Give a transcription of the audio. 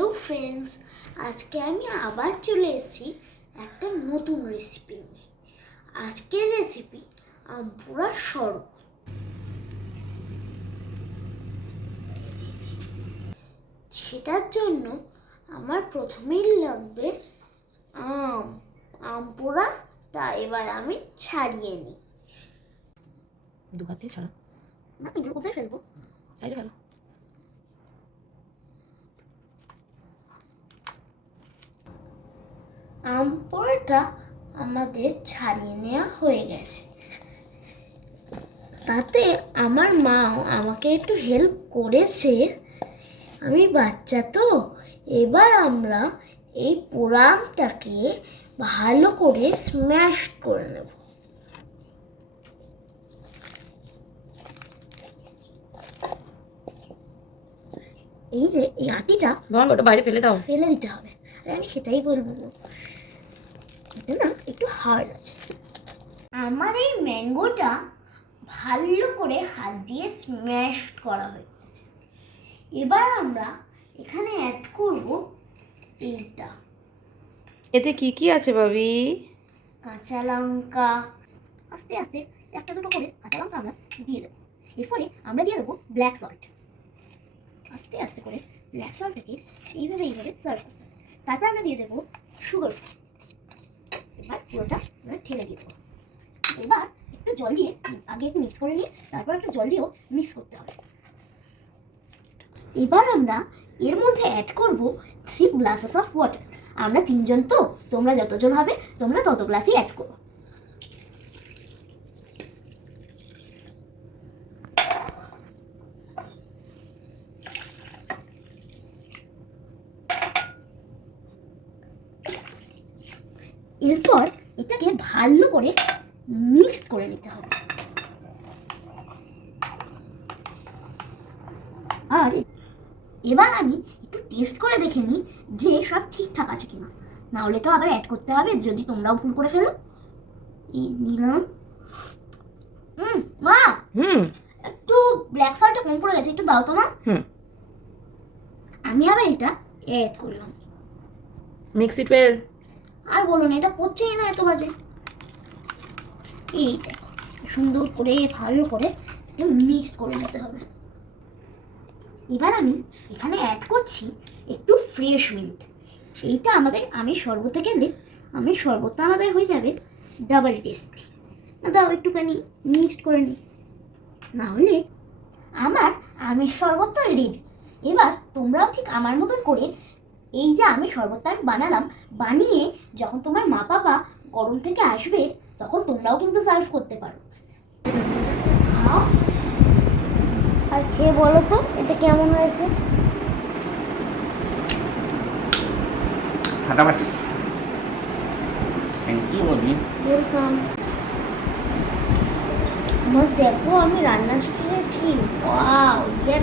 Hello friends আজকে আমি আবার চলে এসেছি একটা নতুন রেসিপি নিয়ে। আজকের রেসিপি আমপুরা শরবত। সেটার জন্য আমার প্রথমেই লাগবে আম। আম পোড়া তা এবার আমি ছাড়িয়ে নিই। দু হাত ছাড়া। না এগুলো কোথায় ফেলব? সাইডে ফেলো। আম পোড়াটা আমাদের ছাড়িয়ে নেওয়া হয়ে গেছে। তাতে আমার মাও আমাকে একটু হেল্প করেছে। আমি বাচ্চা তো এবার আমরা এই পোড়া আমটাকে ভালো করে স্ম্যাশ করে নেব। এই যে এই আটিটা ওটা বাইরে ফেলে দাও। ফেলে দিতে হবে। আমি সেটাই বলব। এটা না একটু হার্ড আছে। আমার এই ম্যাঙ্গোটা ভালো করে হাত দিয়ে স্ম্যাশ করা হয়ে গেছে। এবার আমরা এখানে অ্যাড করব এইটা। এতে কি কি আছে ভাবি? কাঁচা লঙ্কা। আস্তে আস্তে একটা দুটো করে কাঁচা লঙ্কা আমরা দিয়ে দেবো। এরপরে আমরা দিয়ে দেবো ব্ল্যাক সল্ট আস্তে আস্তে করে ব্ল্যাক সল্টটাকে এইভাবে এইভাবে সার্ভ করতে হবে। তারপর আমরা দিয়ে দেবো সুগার ফ্রি এবার পুরোটা আমরা ঠেলে দেবো। এবার একটু জল দিয়ে আগে একটু মিক্স করে নিই তারপর একটু জল দিয়েও মিক্স করতে হবে। এবার আমরা এর মধ্যে অ্যাড করব থ্রি গ্লাসেস অফ ওয়াটার আমরা তিনজন তো, তোমরা যতজন হবে, তোমরা তত গ্লাসই অ্যাড করো। এরপর এটাকে ভালো করে মিক্সড করে নিতে হবে। আর এবার আমি একটু টেস্ট করে দেখে নিই যে সব ঠিকঠাক আছে কিনা। না হলে তো আবার অ্যাড করতে হবে যদি তোমরাও ভুল করে ফেলো। এই নিলাম। হুম মা! হুম। একটু ব্ল্যাক সল্টটা কম পড়ে গেছে একটু দাও তো মা। হুম। আমি আবার এটা অ্যাড করলাম। মিক্স ইট ওয়েল আর বলো না, এটা পড়ছেই না এত বাজে। এই দেখো, সুন্দর করে, ভালো করে মিক্স করে নিতে হবে। এবার আমি এখানে অ্যাড করছি একটু ফ্রেশ মিল্ক এইটা আমাদের, আমি শরবতে গেলে আমি শরবতটা আমাদের হয়ে যাবে ডাবল টেস্টি না, দাও একটুখানি মিক্সড করে নিই না হলে আমার আমের শরবত তো রেডি এবার তোমরাও ঠিক আমার মতন করে এই যে আমি শরবতটা বানালাম বানিয়ে যখন তোমার মা বাবা গরম থেকে আসবে তখন তোমরাও কিন্তু সার্ভ করতে পারো। খাও। আর খেয়ে বলো তো এটা কেমন হয়েছে? ফাটাফাটি। থ্যাংক ইউ বৌদি ওয়েলকাম আমার দেখো আমি রান্না শিখে গেছি। ওয়াও ইয়ার